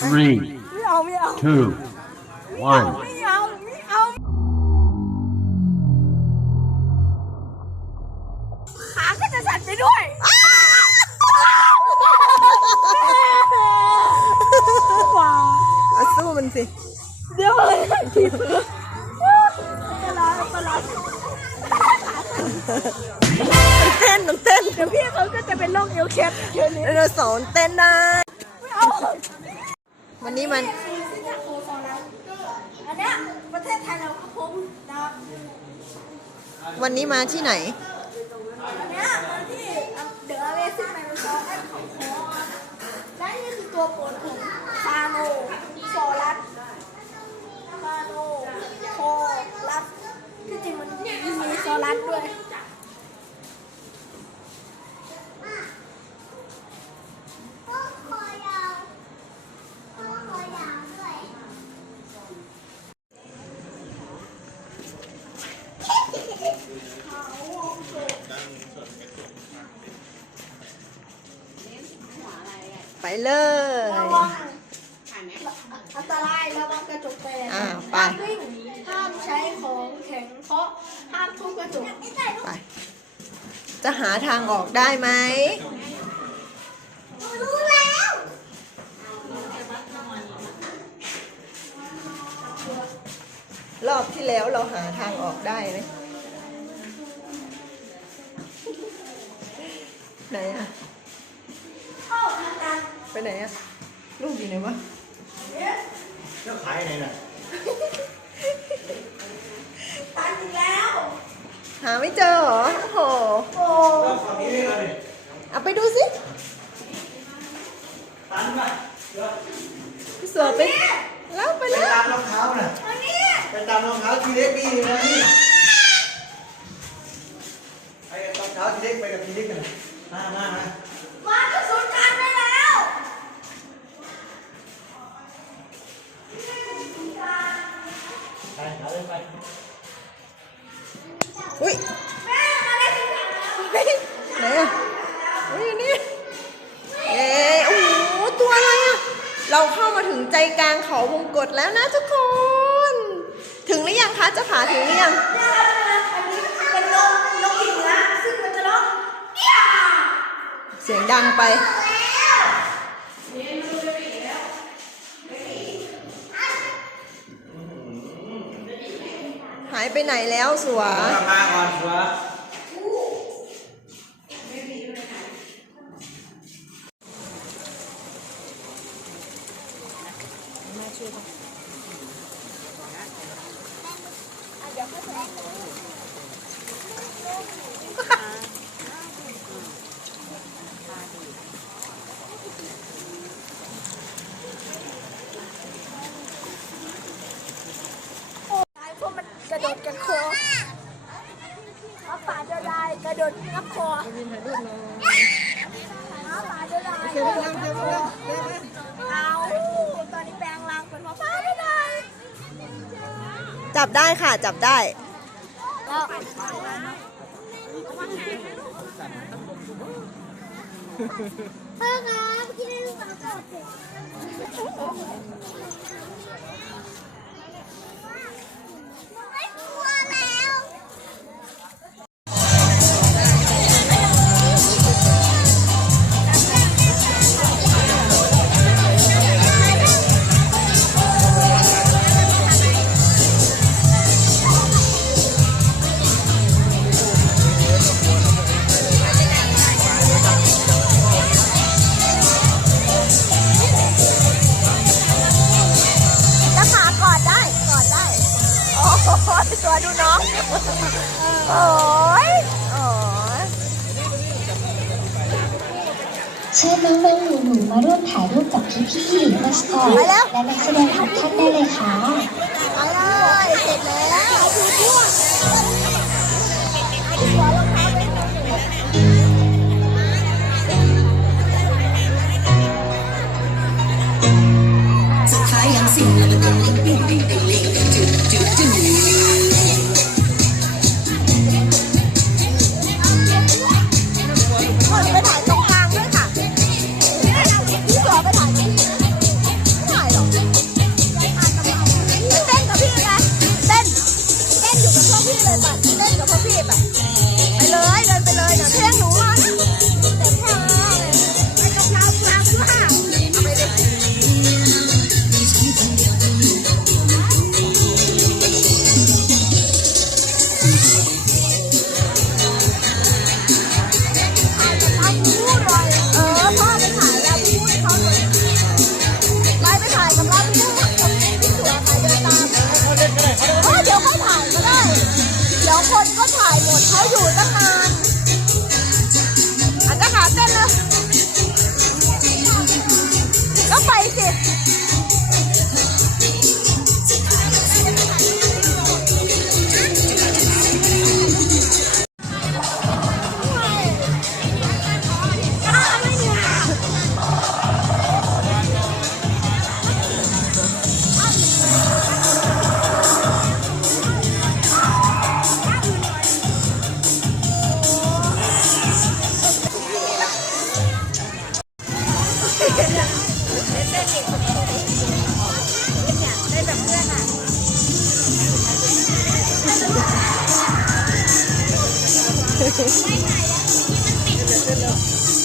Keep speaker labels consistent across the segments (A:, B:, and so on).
A: three,
B: ไม่เอาไม่เอา
A: two, one.
B: ไม่เอาไม่เอาขาก็จะสั่นไปด้วยว้า
C: เอาสู้มันสิ
B: เดี๋ยวอะไรทีปลาปลา
C: เต้นมันเต้น
B: เดี๋ยวพี่เขาก็จะเป็นโรคเอวเคสเดี๋ยวนี้
C: ไดโนเสาร์มันเต้นได้
B: ไม่เอา
C: วันนี้มัน
B: อันเนี้ยประเทศไทยเราครับผมนะครับ
C: วันนี้มาที่ไหน
B: อันเนี้ยมันที่เดอะเวซิ่งแมนซอสแอนของคอและนี่คือตัวโปรดผมฟาโนฟอรัสฟาโนฟอรัสที่จริงมันมีฟอรัสด้วย
C: ไปเลย
B: ระวังอันตรายระวังกระจกแตก
C: อ่าไป
B: ห้ามวิ่งห้ามใช้ของแข็งเพราะห้ามทุบกระจก
C: ไป จะหาทางออกได้ไหม
B: รู้แล้ว
C: รอบที่แล้วเราหาทางออกได้ไหม ไหนอะ
B: เข้าทางการ
C: ไปไหนอะลูกอยู่ไหนวะ
A: Nó phải này nè.
B: ตันอีกแล้ว
C: หาไม่เจอเหรอ โอ้โห
B: โอ้
C: เอาไปดูสิ
A: Tán vậy.
C: พี่เสือไปแล้วไป
A: ไป
C: แล้ว
A: ตามรองเท้าน่ะ
B: อันนี้
A: ไปตามรองเท้าทีเล็กนี่นะนี่ไป มามามา
B: มาจะสุดการไปแล้ว
A: ไปหาเลยไป
C: อุ้ย
B: แม่มาได้สุดการแล้ว
C: เฮ้ยไหนอะเฮ้ยนี่เอ๊ะโอ้โหตัวอะไรอะเราเข้ามาถึงใจกลางเขาวงกตแล้วนะทุกคน ถึงหรือยังคะเจะผาถึงหรือยัง
B: อันนี้เป็นนกนกหินนะซึ่งมันจะร้องเนี่ย
C: เสียงดังไปหายไปไหนแล้วสัว
A: มามาก่อนเถอะ
B: ตายเพราะมันกระโดดกันคอหมาป่าเดียวดายกระโดดงับคอ
C: วินถ่ายรูปหน่อย
B: หมาป่าเดียวดาย
C: เดี๋ยวเดี๋ยวเดี๋ยวเดี๋ยวเดี๋ยว
B: เอาตอนนี้แปลงร่างเป็นหมาป่าเดียวดาย
C: จับได้ค่ะ จับได้
B: ก็ พ่อครับกินไดูน้
C: องโอ้ยโอ้ย
D: เชิญน้องๆหนูๆมาร่วมถ่ายรูปกับพี่ๆหรือมาสคอตและนักแสดงทุกท่านได้เลยค่ะ
C: ไปเลยเสร็จแล้ว
E: สุดท้ายยังสิ่งแล้วมันก็เล่งเล่งเล่งเล่งเ hacerlo.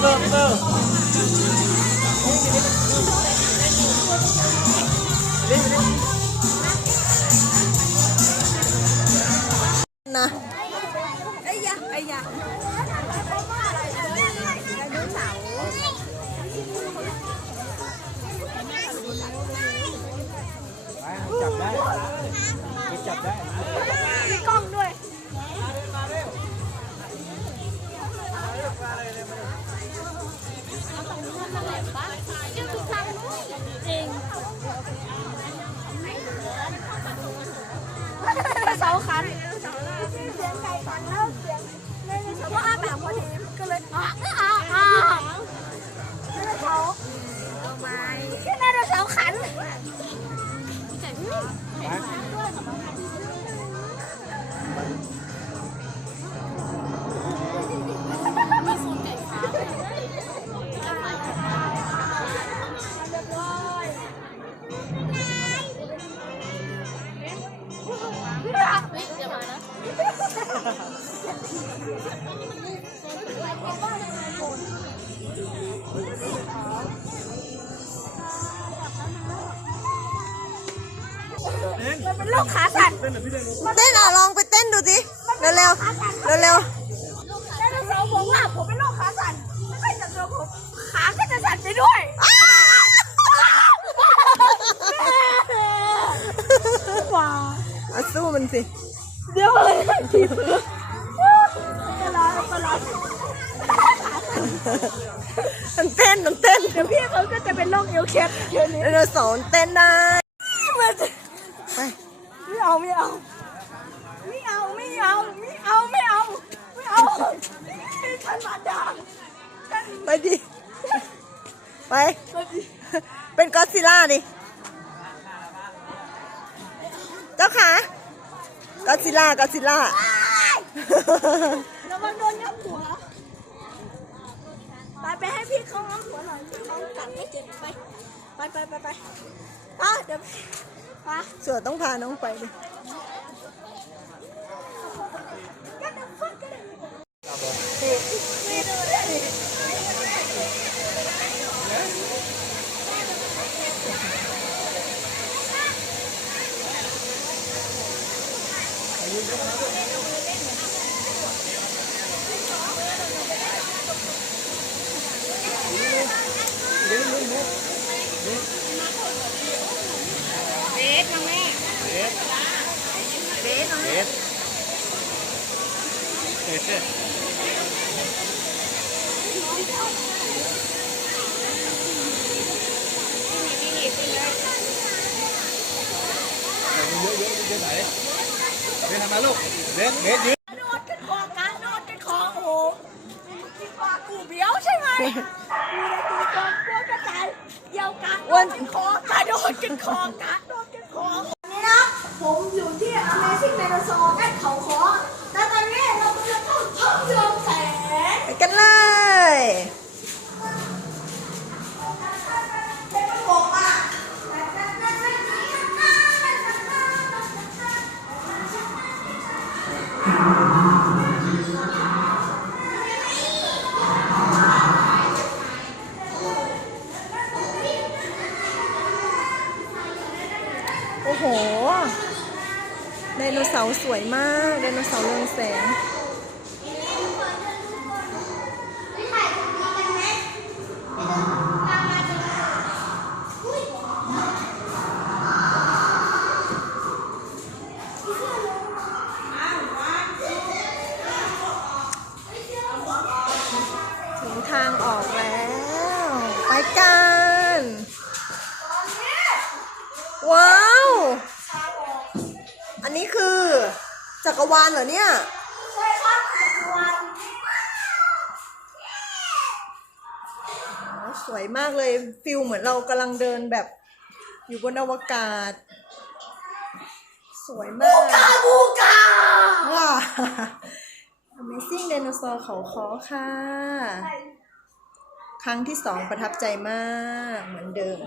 C: พี่เบ
B: อ
A: ร์พี่เบอร์พี่ เสา
B: ขันเสียงไก่ฟังแล้วเสียงเพราะอาแบบพอดีก็เลย มันเป็นโรคขาสั่น
C: เต้นอะลองไปเต้นดูสิเร็วเร็วเร็วเร็ว
B: ไดโนเสาร์บอกว่าผมเป็นโรคขาสั่นไม่ใช่แต่ตัวผมขาก็จะสั่นไปด้วยว้า
C: ๆอะสู้มันสิ
B: เดี๋ยวเลยขี่เสือ
C: เร
B: คเอวเคสเดี๋ยวนี้
C: ไดโนเสาร์มันเต้นได้
B: มันจะ
C: ไป
B: ไม่เอาไม่เอาไม่เอาไม่เอาไม่เอาไม่เอาไม่เอาฉันมาด่าฉัน
C: ไปดิไป
B: มาดิ
C: เป็นก็อดซิล่าดิเจ้าขาก็อดซิล่าก็อดซิล่า
B: ระวังโดนยับหัวไปไปให้พี่เขาง้ำหัวหน่อย พี่เขากัดไม่เจ็บไปไปไปไปไปอะเดี๋ยวไ想
C: เสา
B: ร์ส
C: วยมากไดโนเสาร์เรืองแสงาลเหรอเนี่ย
B: ใช่ครับจักรวาล
C: สวยมากเลยฟิลเหมือนเรากำลังเดินแบบอยู่บนอวกาศ สวยมาก
B: กาบูกา
C: ว้า Amazing Dinosaur เขาคอค่ะ ครั้งที่สองประทับใจมากเหมือนเดิม